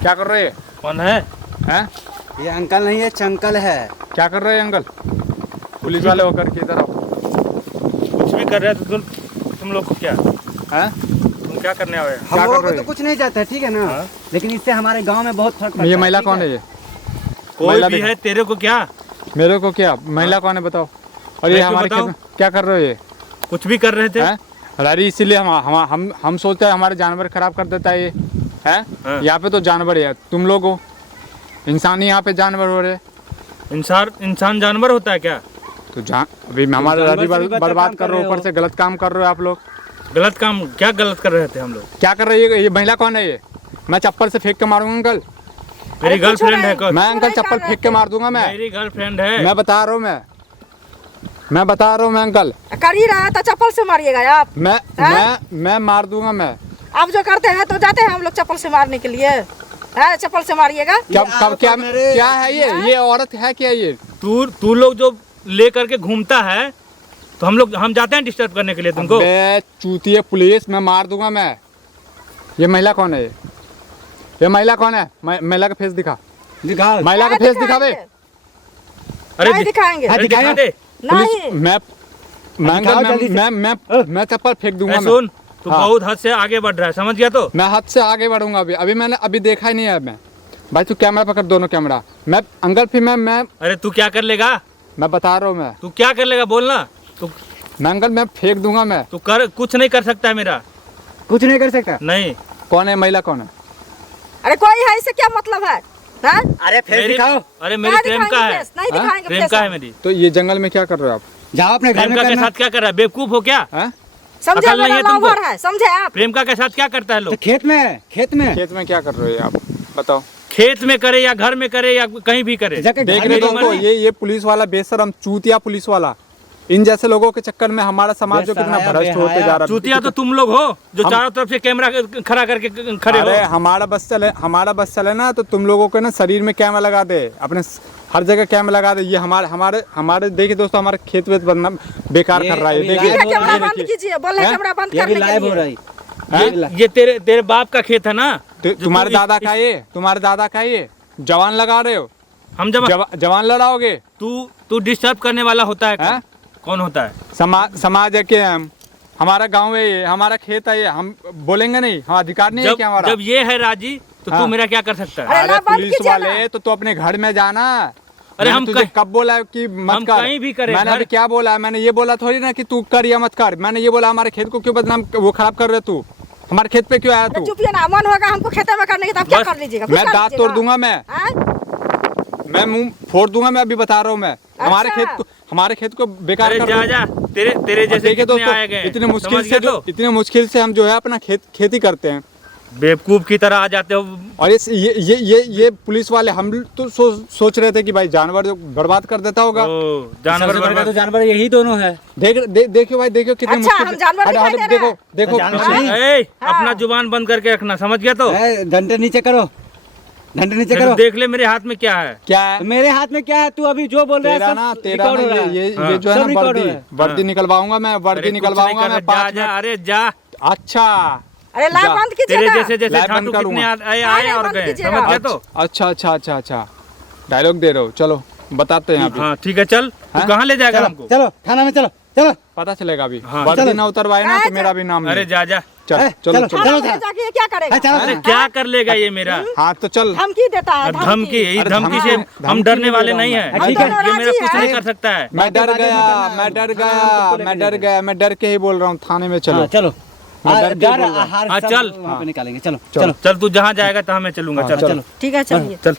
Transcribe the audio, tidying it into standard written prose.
क्या कर रहे हैं? कौन है? हैं? ये अंकल नहीं है, चंकल है। क्या कर रहे हैं अंकल? पुलिस वाले होकर के इधर आओ। कुछ भी कर रहे हैं तो तुम लोग को क्या? हैं? तुम क्या करने आए? हम क्या कर लोगों को रहे तो हैं? कुछ नहीं जाता है, ठीक है ना। हाँ? लेकिन इससे हमारे गांव में बहुत फर्क पड़ता है। ये महिला ठीक कौन है ये? कोई महिला भी दिखा- है, तेरे को क्या? मेरे को क्या? महिला कौन है बताओ? और ये मैं क्यों हमारे खेत बताऊं? में क्या कर रहे हो ये? कुछ भी कर रहे थे? हैं? अरे इसीलिए हम सोचते हैं हमारे जानवर खराब कर देता है ये। हैं? हाँ। यहाँ पे तो जानवर है, तुम लोग हो इंसान ही यहाँ पे जानवर हो रहे। इंसान जानवर होता है क्या? तो अभी हमारे जानवर राजी से भी बदतर बर्बाद काम कर कर रहे हो, रहे ऊपर हो। से गलत काम कर रहे हो आप लोग। गलत काम क्या गलत कर रहे थे हम लोग? क्या कर रही है ये महिला? कौन है ये? मैं चप्पल से फेंक के मारूंगा अंकल। मेरी गर्लफ्रेंड है कौन? मैं अंकल चप्पल फेंक के मार दूंगा मैं। मेरी गर्लफ्रेंड है। मैं बता रहा हूँ मैं बता रहा हूँ मैं अंकल। कर ही रहा है तो चप्पल से मारिएगा आप। मैं मार दूंगा मैं। आप जो करते हैं तो जाते हैं हम लोग चप्पल से मारने के लिए। है चप्पल से मारिएगा। क्या है ये औरत है क्या ये? तू लोग जो ले करके घूमता है तो हम जाते हैं डिस्टर्ब करने के लिए तुमको। अबे चूतिए पुलिस, मैं मार दूंगा मैं। ये महिला कौन है ये महिला कौन है? महिला का फेस दिखा। दिखाओ। महिला का फेस दिखा बे। नहीं दिखाएंगे। अरे दिखा दे। नहीं मैं चप्पल फेंक दूंगा मैं। सुन, तू हाँ। बहुत हद से आगे बढ़ रहा है, समझ गया? तो मैं हद से आगे बढ़ूंगा अभी मैंने देखा ही नहीं है मैं। भाई तू कैमरा पकड़, दोनों कैमरा। मैं अंकल फिर मैं अरे तू क्या कर लेगा? मैं बता रहा हूँ मैं। तू क्या कर लेगा बोलना। तू मैं अंकल मैं फेंक दूंगा मैं। कुछ नहीं कर सकता है मेरा। कुछ नहीं कर सकता। नहीं। कौन है महिला? कौन है? अरे कोई है, इससे क्या मतलब है? हाँ? अरे फेस दिखाओ। अरे मेरी नहीं प्रेम का दिखाएंगे है। फेस, नहीं दिखाएंगे प्रेम फेस। का है मेरी। तो ये जंगल में क्या कर रहे हो आप? जाओ अपने घर में प्रेमका के करना। साथ क्या कर रहा है? बेवकूफ हो क्या? हैं? समझे अकल नहीं मेरा है तुमको? लवर है, समझे आप? प्रेमका के साथ क्या करता है तो लोग? खेत में खेत में क्या कर रहे हो आप बताओ? खेत में करे या घर में करे या कहीं भी करे। जाके देख घर रहे में हो तुमको? ये पुलिस वाला बेशरम चूतिया पुलिस वाला, इन जैसे लोगों के चक्कर में हमारा समाज जो कितना बेसहाया, भ्रष्ट होते जा रहा है। चूतिया तो तुम लोग हो जो हम- चारों तरफ से कैमरा खड़ा करके खड़े अरे हो। हमारा बस चले ना तो तुम लोगों को ना शरीर में कैमरा लगा दे, अपने हर जगह कैमरा लगा दे। ये हमारे देखिए दोस्तों, हमारे खेत वेत बनना बेकार कर रहा है। अभी देखिए ठीक है, कैमरा ये बंद देखिए। कीजिए। बोले हैं? कैमरा बंद ये भी करने लाइव के हो लिए। रही। ये तेरे बाप का खेत है ना? जो तुम्हारे तू दादा का ये, तुम्हारे दादा का ये जवान लगा रहे हो। हम जब जवान लड़ाओगे? तू डिस्टर्ब करने वाला होता है हैं? कौन होता है? समाज है के हम, हमारा गांव है ये, हमारा खेत है ये, हम बोलेंगे नहीं? हाँ अधिकार नहीं है क्या हमारा? जब ये है राजी तो हाँ। तू मेरा क्या कर सकता है? अरे अरे ना बंद पुलिस कीजिए वाले ना। तो तू अपने घर में जाना। अरे मैंने हम तुझे कब बोला है कि मत हम कर? कहीं भी करें, मैंने घर- अभी क्या बोला है? मैंने ये बोला थोड़ी ना कि तू कर या मत कर। मैंने ये बोला हमारे खेत को क्यों बदनाम वो खराब कर रहे तू? हमारे खेत पे क्यों आया तू? चुपिए ना, मन होगा हमको खेते में करने की तो आप क्या बस, कर लीजिएगा? कुछ मैं कर दांत लीजिएगा। तोड़ दूंगा मैं मुंह फोड़ दूंगा मैं। अभी बता रहा हूँ मैं। हमारे खेत को बेकार अरे कर जा दो। जा, तेरे जैसे देखिए कितने दोस्तों, आए गए। इतने समझ मुश्किल से हम जो है अपना खेती करते हैं। बेवकूफ की तरह आ जाते हो। और ये पुलिस वाले हम तो सोच रहे थे कि भाई जानवर जो बर्बाद कर देता होगा। जानवर सबसे बड़ा तो बर्बाद। जानवर यही दोनों है। देखियो भाई, देखियो कितने अच्छा, मुश्किल हम जानवर अरे, दिखाई अरे, दे रहे हैं। देखो जानवर पीछे। नहीं। ए, हाँ। अपना जुबान बंद करके रखना, समझ गया? तो डंडे नीचे करो, डंडे नीचे नहीं तो करो। देख ले मेरे हाथ में क्या है। क्या है तो मेरे हाथ में क्या है? तू अभी जो बोल रहा है तेरा सब ना रिकॉर्ड हो रहा है। ये हाँ। जो है सब ना रिकॉर्ड हो वर्दी रहा है। वर्दी हाँ। निकलवाऊंगा मैं, अरे वर्दी कुछ निकलवाऊंगा नहीं मैं कर रहा, 5 जा मिनट। अरे जा। अच्छा अरे लाइव जा। बंद कीजिए तेरे ना। जैसे लाइव छाटू बंद कितने करूंगा। आए और बंद गए, कीजिएगा। समझ गया? तो अच्छा डायलॉग दे रहे हो, चलो बताते हैं अभी। हाँ ठीक है, चल तू हाँ? कहाँ ले जाएगा चलो हमको? चलो थाना में, चलो चलो पता चलेगा अभी। हाँ, वर्दी चलो। ना उतरवाए ना तो अच्छा। मेरा भी नाम अरे नहीं। जा जा। चल चलो, चलो चलो। थाना में जाके ये क्या करेगा? चलो अरे क्या कर लेगा ये मेरा? हाँ तो चल। धमकी देता है, धमकी, इस अरे धमकी से धमकी हम डरने नहीं वाले बोल नहीं रहा है। हूँ मैं। ठीक है। ये मेरा कुछ नहीं कर सकता है। मैं डर बातें गया करना। मैं डर हाँ, गया तो मैं लेके डर गया मैं डर के ही बोल रहा हूँ। थाने में चलो। हाँ, चलो मैं डर के डर बोल रहा हूँ। आहार हाँ, सब चल। वहाँ पे निकालेंगे। चलो चलो। चलो चल तू जहाँ जाएगा तहाँ मैं चलूंगा। हाँ, चल चलो। ठीक है, चलिए। चल।